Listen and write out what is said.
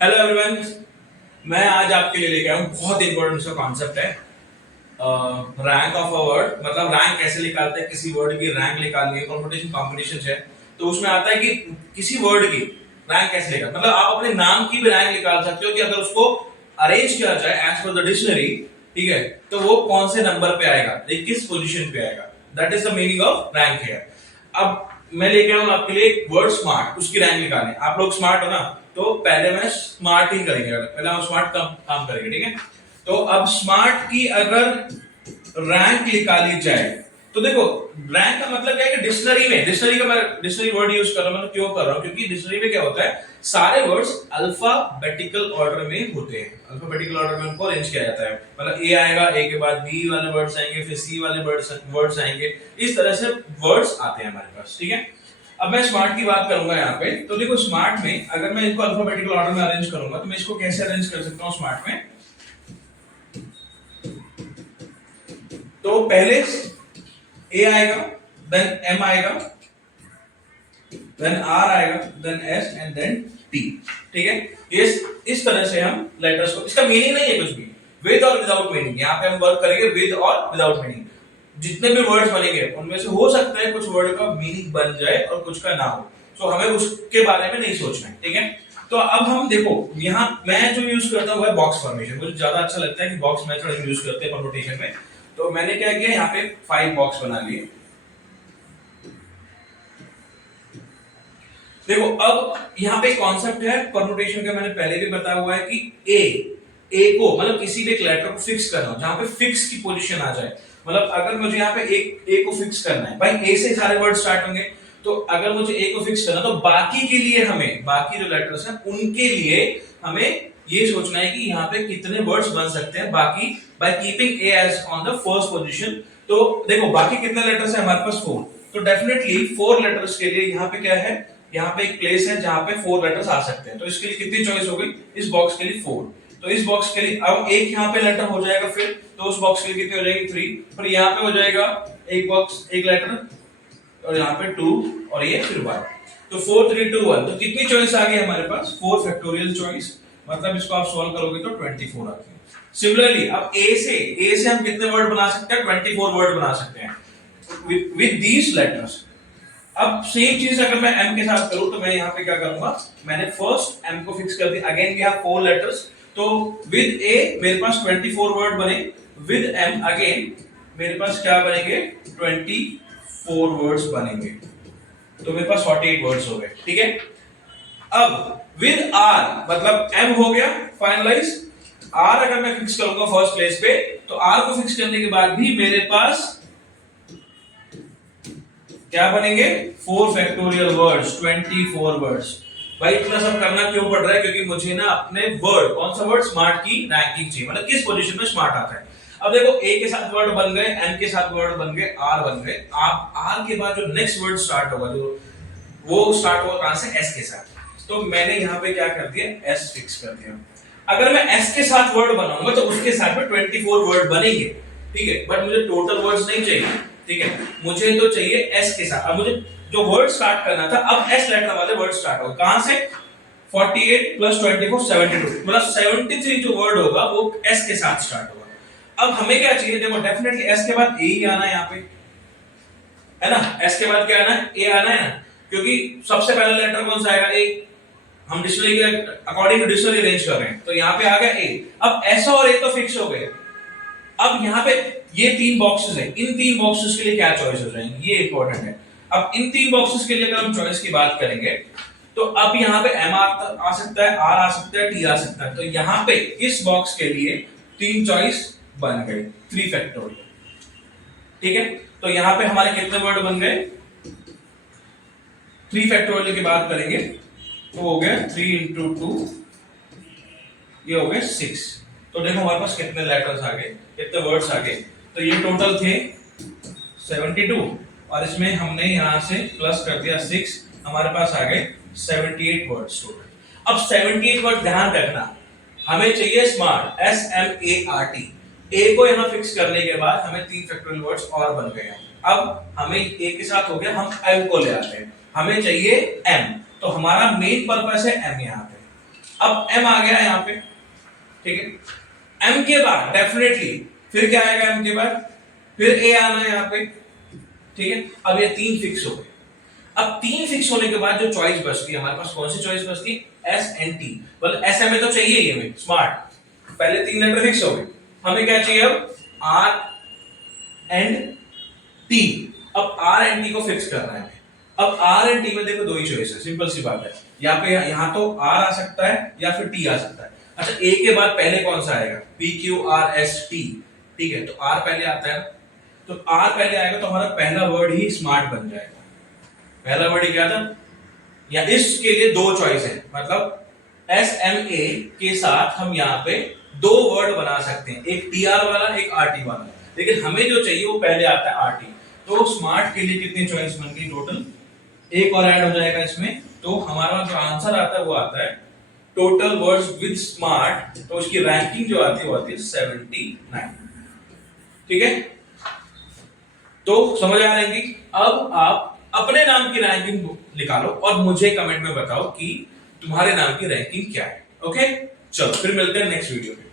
Hello everyone. मैं आज आपके लिए लेके आया हूँ बहुत इंपॉर्टेंट सा कॉन्सेप्ट है रैंक ऑफ अ वर्ड। मतलब रैंक कैसे निकालते हैं, किसी वर्ड की रैंक निकालनी है, कंपटीशन कॉम्पिटिशन है तो उसमें आता है कि किसी वर्ड की रैंक कैसे निकाल, मतलब आप अपने नाम की भी रैंक निकाल सकते हो कि अगर उसको अरेंज किया जाए एज पर द डिक्शनरी, ठीक है, तो वो कौन से नंबर पे आएगा, किस पोजीशन पे आएगा। That is the meaning of rank here. अब मैं लेके आऊँ आपके लिए वर्ड स्मार्ट, उसकी रैंक निकालनी। आप लोग स्मार्ट हो ना, तो पहले मैं स्मार्ट ही करेंगे, पहले हम स्मार्ट काम करेंगे, ठीक है। तो अब स्मार्ट की अगर रैंक निकाली जाए तो देखो, रैंक का मतलब क्या है कि डिक्शनरी में, डिक्शनरी का मैं डिक्शनरी वर्ड यूज कर रहा हूं, मतलब क्यों कर रहा हूं, क्योंकि डिक्शनरी में क्या होता है, सारे वर्ड्स अल्फाबेटिकल ऑर्डर में होते हैं। अल्फाबेटिकल ऑर्डर में उनको अरेंज किया जाता है, मतलब ए आएगा, ए के बाद बी वाले वर्ड्स आएंगे, फिर सी वाले वर्ड्स आएंगे, इस तरह से वर्ड्स आते हैं हमारे पास, ठीक है। अब मैं स्मार्ट की बात करूंगा यहाँ पे, तो देखो स्मार्ट में अगर मैं इसको अल्फाबेटिकल ऑर्डर में अरेंज करूंगा तो मैं इसको कैसे अरेंज कर सकता हूँ स्मार्ट में। तो पहले ए आएगा, देन एम आएगा, देन आर आएगा, then S and then T, ठीक है। इस तरह से हम लेटर्स को, इसका मीनिंग नहीं है कुछ भी, विद और विदाउट मीनिंग। यहाँ पे हम वर्क करेंगे विद और विदाउट मीनिंग। जितने भी वर्ड्स बनेंगे उनमें से हो सकता है कुछ वर्ड का मीनिंग बन जाए और कुछ का ना हो, तो हमें उसके बारे में नहीं सोचना है, ठीक है। तो अब हम देखो, यहाँ मैं जो यूज करता हूँ वो है बॉक्स फॉर्मेशन। मुझे ज्यादा अच्छा लगता है कि बॉक्स मेथड हम यूज करते हैं कन्वर्टेशन में। तो मैंने क्या किया, यहाँ पे 5 बॉक्स बना लिए। देखो अब यहाँ पे कॉन्सेप्ट है परमुटेशन का, मैंने पहले भी बताया हुआ है कि ए को मतलब किसी भी एक लेटर को फिक्स करना, जहां पे फिक्स की पोजीशन आ जाए। मतलब अगर मुझे यहाँ पे एक ए को फिक्स करना है, भाई ए से सारे वर्ड स्टार्ट होंगे, तो अगर मुझे ए को फिक्स करना तो बाकी के लिए हमें, बाकी जो लेटर्स हैं उनके लिए हमें ये सोचना है कि यहाँ पे कितने वर्ड्स बन सकते हैं बाकी, by keeping a edge on the first position. तो देखो बाकी कितने लेटर्स हैं हमारे पास, 4। तो डेफिनेटली 4 लेटर्स के लिए यहाँ पे क्या है, यहाँ पे एक प्लेस है जहां पे 4 लेटर्स आ सकते हैं। तो इसके लिए कितनी चॉइस हो गई, इस बॉक्स के लिए 4। तो इस बॉक्स के लिए अब एक यहाँ पे लेटर हो जाएगा, फिर तो उस बॉक्स के लिए कितनी हो जाएगी, 3। फिर यहाँ पे हो जाएगा एक बॉक्स, एक लेटर, और यहाँ पे 2, और ये फिर 1। तो 4 3 2 1, तो कितनी चॉइस आ गई हमारे पास, 4 फैक्टोरियल चॉइस। मतलब इसको आप सॉल्व करोगे तो 24 आती है। सिमिलरली अब ए से हम कितने वर्ड बना सकते हैं, 24 वर्ड बना सकते हैं विद दीस लेटर्स। अब सेम चीज अगर मैं m के साथ करूं तो मैं यहाँ पे क्या करूंगा, मैंने फर्स्ट m को फिक्स कर दिया। अगेन वी हैव 4 लेटर्स, तो विद a मेरे पास 24 वर्ड बने, विद m अगेन मेरे पास क्या बनेंगे, 24 वर्ड्स बनेंगे। तो मेरे पास 48 वर्ड्स हो गए, ठीक है। अब विद r मतलब m हो गया फाइनलाइज, r अगर मैं फिक्स करूंगा फर्स्ट प्लेस पे, तो r को फिक्स करने के बाद भी मेरे पास क्या बनेंगे, 4 फैक्टोरियल वर्ड्स, 24 वर्ड्स। भाई इतना सब करना क्यों पड़ रहा है, क्योंकि मुझे ना अपने वर्ड, कौन सा वर्ड, स्मार्ट की रैंकिंग चाहिए, मतलब किस पोजीशन में स्मार्ट आता है। अब देखो ए के साथ वर्ड बन गए, एम के साथ वर्ड बन गए, आर बन गए। आप आर के बाद जो नेक्स्ट वर्ड स्टार्ट होगा, जो वो स्टार्ट होगा कहां से, एस के साथ। तो मैंने यहाँ पे क्या कर दिया, एस फिक्स कर दिया। अगर मैं एस के साथ वर्ड बनाऊंगा तो उसके साथ में 24 वर्ड बनेंगे, ठीक है, बट मुझे टोटल वर्ड्स नहीं चाहिए, ठीक है, मुझे तो चाहिए एस के साथ। अब मुझे जो वर्ड स्टार्ट करना था, अब एस लेटर वाले वर्ड स्टार्ट होगा कहां से, 48 प्लस 24 72, मतलब 73 जो वर्ड होगा वो एस के साथ स्टार्ट होगा। अब हमें क्या चाहिए, देखो डेफिनेटली एस के बाद ए ही आना है यहाँ पे, है ना, एस के बाद क्या आना है, ए आना है ना, क्योंकि सबसे पहला लेटर कौन सा आएगा, ए। हम डिक्शनरी के अकॉर्डिंग टू डिक्शनरी अरेंज कर रहे हैं, तो यहाँ पे आ गया ए। अब एस और ए तो फिक्स हो गए। अब यहाँ पे ये 3 बॉक्सेस हैं, इन 3 बॉक्सेस के लिए क्या चॉइस हो जाएंगे, ये इंपॉर्टेंट है। अब इन 3 बॉक्सेस के लिए अगर हम चॉइस की बात करेंगे, तो अब यहाँ पे एम आ सकता है, आर आ सकता है, टी आ सकता है। तो यहाँ पे इस बॉक्स के लिए 3 चॉइस बन गए, 3 फैक्टोरियल, ठीक है। तो यहाँ पे हमारे कितने वर्ड बन गए, 3 फैक्टोरियल की बात करेंगे तो हो गया 3 इंटू 2, ये हो गए 6। तो देखो हमारे पास कितने लेटर्स आ गए, कितने वर्ड्स आ गए। तो ये टोटल थे 72, और इसमें हमने यहां से प्लस कर दिया 6, हमारे पास आ गए 78 वर्ड्स टोटल। अब 78 वर्ड ध्यान रखना, हमें चाहिए स्मार्ट, SMART। ए को यहां फिक्स करने के बाद हमें 3 फैक्टोरियल वर्ड्स और बन गए। अब हमें ए के साथ हो गया, हम एम को ले आते हैं, हमें चाहिए एम। तो हमारा मेन पर्पस है एम यहाँ पे, अब M आ गया यहाँ पे, ठीक है। M के बाद डेफिनेटली फिर क्या आएगा, M के बाद फिर A आना है यहाँ पे, ठीक है। अब ये 3 फिक्स हो गए। अब 3 फिक्स होने के बाद जो चॉइस बचती है हमारे पास, कौन सी चॉइस बचती है, S एंड T। मतलब S हमें तो चाहिए ही, हमें स्मार्ट, पहले 3 लेटर फिक्स हो गए, हमें क्या चाहिए अब, R एंड T। अब R एंड T को फिक्स करना है। अब R एंड T में देखो दो ही चॉइस है, सिंपल सी बात है। यहाँ तो R आ सकता है या फिर T आ सकता है। अच्छा, A के बाद पहले कौन सा आएगा, P Q R S T, ठीक है। तो R पहले आता है, तो R पहले आएगा तो हमारा पहला वर्ड ही स्मार्ट बन जाएगा। पहला वर्ड ही क्या था, या इसके लिए दो चॉइस है, मतलब SMA के साथ हम यहाँ पे दो वर्ड बना सकते हैं, एक TR वाला एक RT वाला, लेकिन हमें जो चाहिए वो पहले आता है RT। तो स्मार्ट के लिए कितनी चॉइस बन गई टोटल, एक और ऐड हो जाएगा इसमें, तो हमारा जो आंसर आता है वो आता है टोटल वर्ड्स विद स्मार्ट। तो उसकी रैंकिंग जो आती है वो आती है 79, ठीक है। तो समझ आ रही है। अब आप अपने नाम की रैंकिंग निकालो और मुझे कमेंट में बताओ कि तुम्हारे नाम की रैंकिंग क्या है। ओके, चलो फिर मिलते हैं नेक्स्ट वीडियो में।